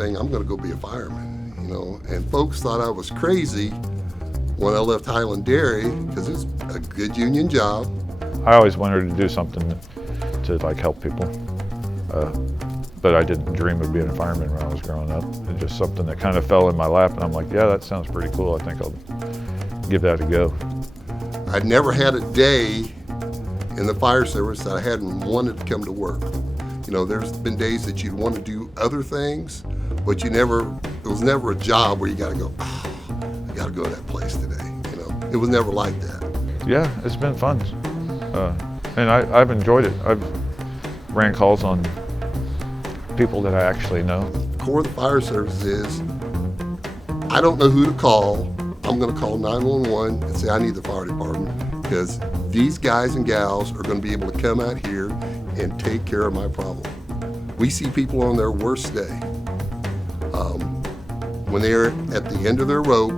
anything, I'm going to go be a fireman. And folks thought I was crazy when I left Highland Dairy because it's a good union job. I always wanted to do something to help people, but I didn't dream of being a fireman when I was growing up. It's just something that kind of fell in my lap, and I'm like, yeah, that sounds pretty cool. I think I'll give that a go. I'd never had a day in the fire service that I hadn't wanted to come to work. There's been days that you'd want to do other things, but it was never a job where you got to go, I got to go to that place today. It was never like that. Yeah, it's been fun. And I've enjoyed it. I've ran calls on people that I actually know. The core of the fire service is, I don't know who to call. I'm going to call 911 and say I need the fire department because these guys and gals are going to be able to come out here and take care of my problem. We see people on their worst day. When they're at the end of their rope,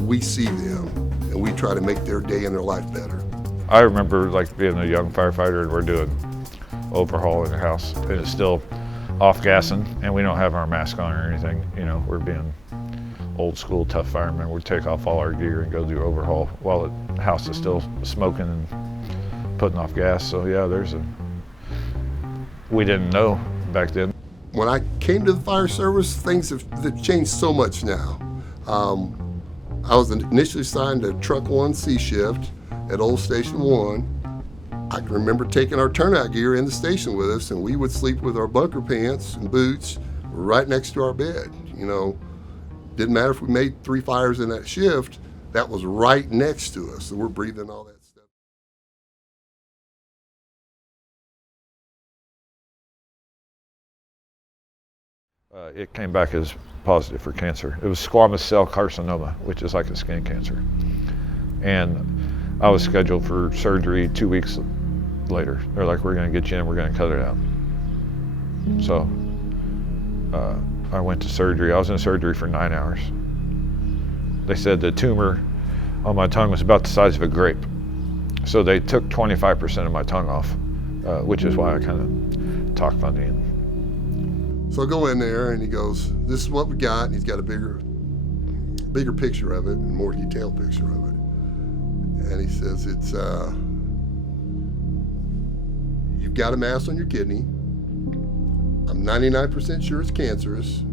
we see them and we try to make their day and their life better. I remember being a young firefighter and we're doing overhaul in the house and it's still off gassing and we don't have our mask on or anything. We're being old school tough firemen. We take off all our gear and go do overhaul while the house is still smoking and putting off gas. So yeah, we didn't know back then. When I came to the fire service, things have changed so much now. I was initially assigned to Truck 1 shift at Old Station 1. I can remember taking our turnout gear in the station with us, and we would sleep with our bunker pants and boots right next to our bed. Didn't matter if we made 3 fires in that shift, that was right next to us, so we're breathing all that stuff. It came back as positive for cancer. It was squamous cell carcinoma, which is like a skin cancer. And I was scheduled for surgery 2 weeks later. They're like, we're gonna get you in, we're gonna cut it out. So I went to surgery. I was in surgery for 9 hours. They said the tumor on my tongue was about the size of a grape. So they took 25% of my tongue off, which is why I kind of talk funny. So I go in there and he goes, this is what we got. And he's got a bigger picture of it, and more detailed picture of it. And he says, you've got a mass on your kidney. I'm 99% sure it's cancerous.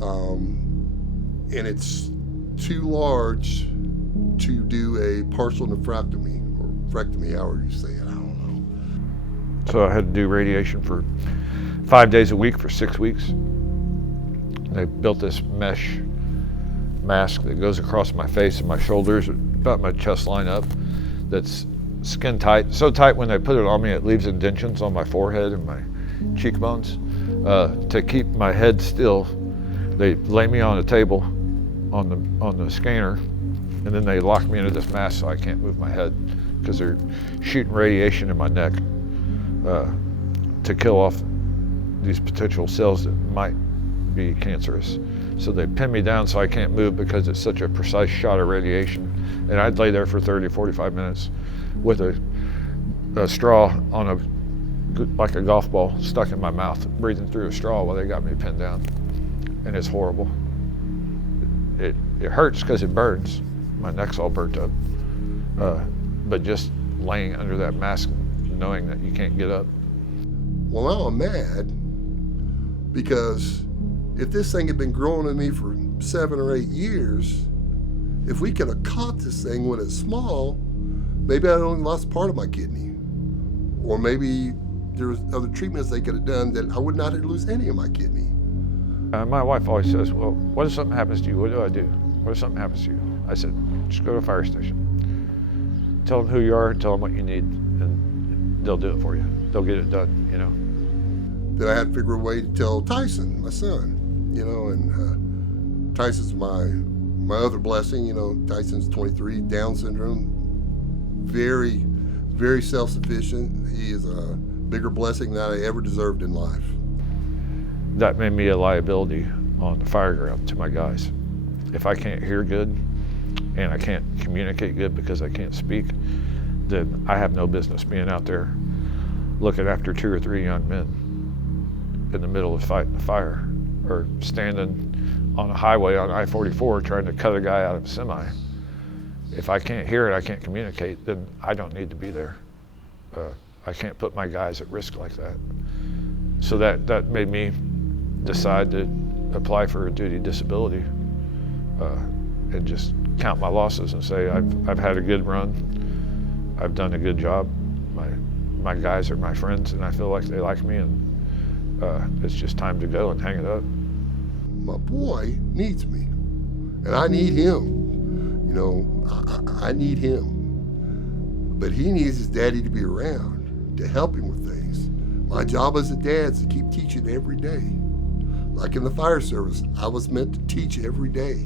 And it's too large to do a partial nephrectomy, or nephrectomy, however you say it, I don't know. So I had to do radiation for 5 days a week for 6 weeks. They built this mesh mask that goes across my face and my shoulders, about my chest line up, that's skin tight. So tight when they put it on me, it leaves indentions on my forehead and my cheekbones. To keep my head still, they lay me on a table on the scanner, and then they lock me into this mask so I can't move my head because they're shooting radiation in my neck to kill off these potential cells that might be cancerous. So they pin me down so I can't move because it's such a precise shot of radiation. And I'd lay there for 30, 45 minutes with a straw on like a golf ball stuck in my mouth, breathing through a straw while they got me pinned down. And it's horrible. It hurts because it burns. My neck's all burnt up. But just laying under that mask, knowing that you can't get up. Well, now I'm mad because if this thing had been growing in me for 7 or 8 years, if we could have caught this thing when it's small, maybe I'd only lost part of my kidney. Or maybe there was other treatments they could have done that I would not lose any of my kidney. My wife always says, well, what if something happens to you? What do I do? What if something happens to you? I said, just go to a fire station. Tell them who you are, tell them what you need, and they'll do it for you. They'll get it done, you know. Then I had to figure a way to tell Tyson, my son, you know, and Tyson's my other blessing, you know. Tyson's 23, Down syndrome, very, very self-sufficient. He is a bigger blessing than I ever deserved in life. That made me a liability on the fire ground to my guys. If I can't hear good and I can't communicate good because I can't speak, then I have no business being out there looking after 2 or 3 young men in the middle of fighting a fire, or standing on a highway on I-44 trying to cut a guy out of a semi. If I can't hear it, I can't communicate, then I don't need to be there. I can't put my guys at risk like that. So that made me decide to apply for a duty disability and just count my losses and say, I've had a good run, I've done a good job, my guys are my friends and I feel like they like me, and it's just time to go and hang it up. My boy needs me, and I need him. You know, I need him. But he needs his daddy to be around to help him with things. My job as a dad is to keep teaching every day. Like in the fire service, I was meant to teach every day.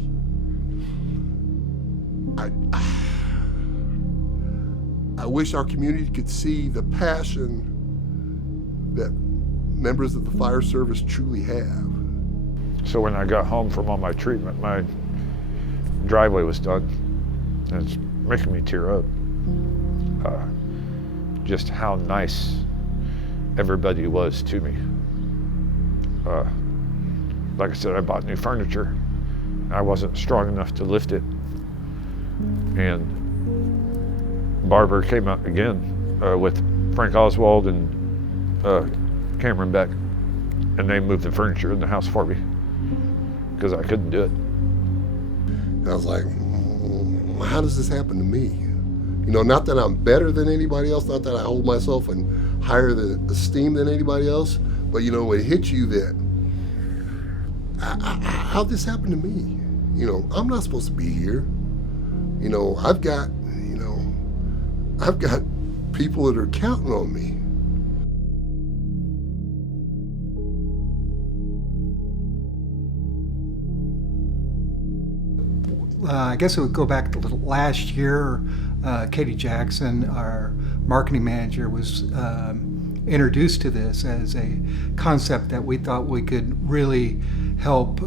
I wish our community could see the passion that members of the fire service truly have. So when I got home from all my treatment, my driveway was done, and it's making me tear up. Just how nice everybody was to me. Like I said, I bought new furniture. I wasn't strong enough to lift it. And Barber came up again with Frank Oswald and Cameron Beck, and they moved the furniture in the house for me because I couldn't do it. And I was like, how does this happen to me? You know, not that I'm better than anybody else, not that I hold myself in higher esteem than anybody else, but you know, it hits you that, how'd this happen to me? You know, I'm not supposed to be here. You know, I've got people that are counting on me. I guess it would go back to last year. Katie Jackson, our marketing manager, was introduced to this as a concept that we thought we could really help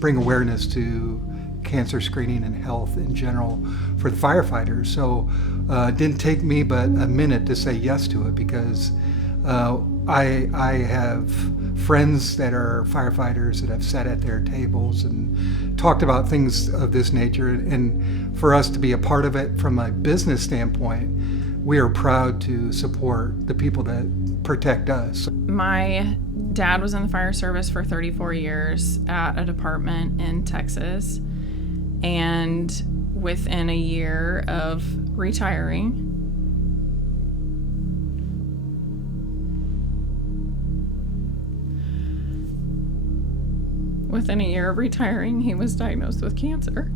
bring awareness to cancer screening and health in general for the firefighters. So it didn't take me but a minute to say yes to it, because I have friends that are firefighters that have sat at their tables and talked about things of this nature, and for us to be a part of it from a business standpoint, we are proud to support the people that protect us. My dad was in the fire service for 34 years at a department in Texas, and within a year of retiring, he was diagnosed with cancer.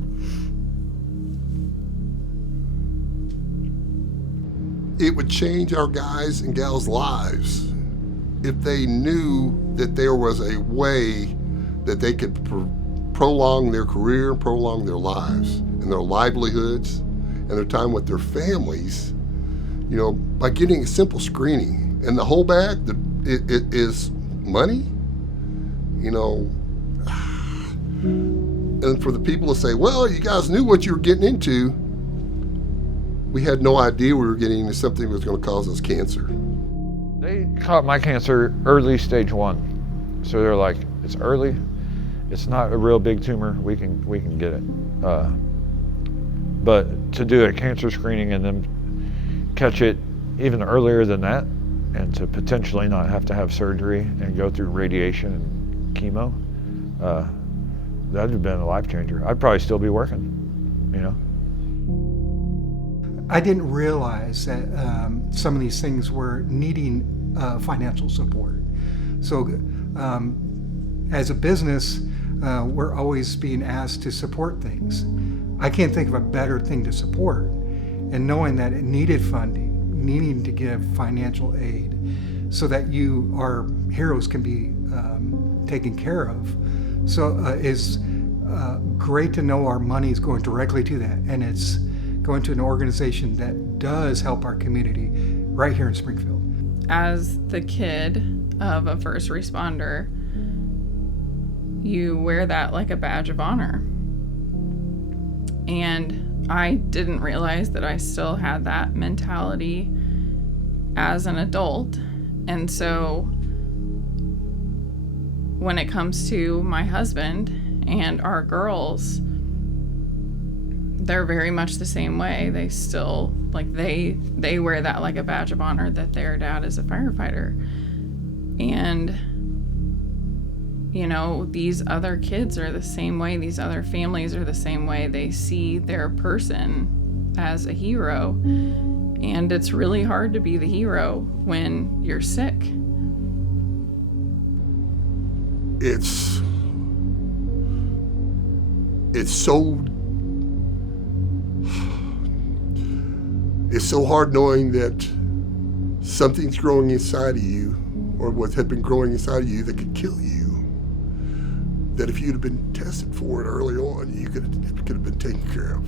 It would change our guys and gals' lives if they knew that there was a way that they could prolong their career, prolong their lives and their livelihoods and their time with their families, you know, by getting a simple screening. And the whole bag, it is money, you know. And for the people to say, well, you guys knew what you were getting into, we had no idea we were getting into something that was going to cause us cancer. They caught my cancer early stage 1. So they're like, it's early, it's not a real big tumor, we can get it. But to do a cancer screening and then catch it even earlier than that, and to potentially not have to have surgery and go through radiation and chemo, that'd have been a life changer. I'd probably still be working, you know. I didn't realize that some of these things were needing financial support. So as a business, we're always being asked to support things. I can't think of a better thing to support. And knowing that it needed funding, needing to give financial aid so that our heroes can be taken care of. So it's great to know our money is going directly to that, and it's going to an organization that does help our community right here in Springfield. As the kid of a first responder, you wear that like a badge of honor. And I didn't realize that I still had that mentality as an adult. And so when it comes to my husband and our girls, they're very much the same way. They still, like, they wear that like a badge of honor that their dad is a firefighter. And, you know, these other kids are the same way. These other families are the same way. They see their person as a hero. And it's really hard to be the hero when you're sick. It's so hard knowing that something's growing inside of you, or what had been growing inside of you, that could kill you. That if you'd have been tested for it early on, it could have been taken care of.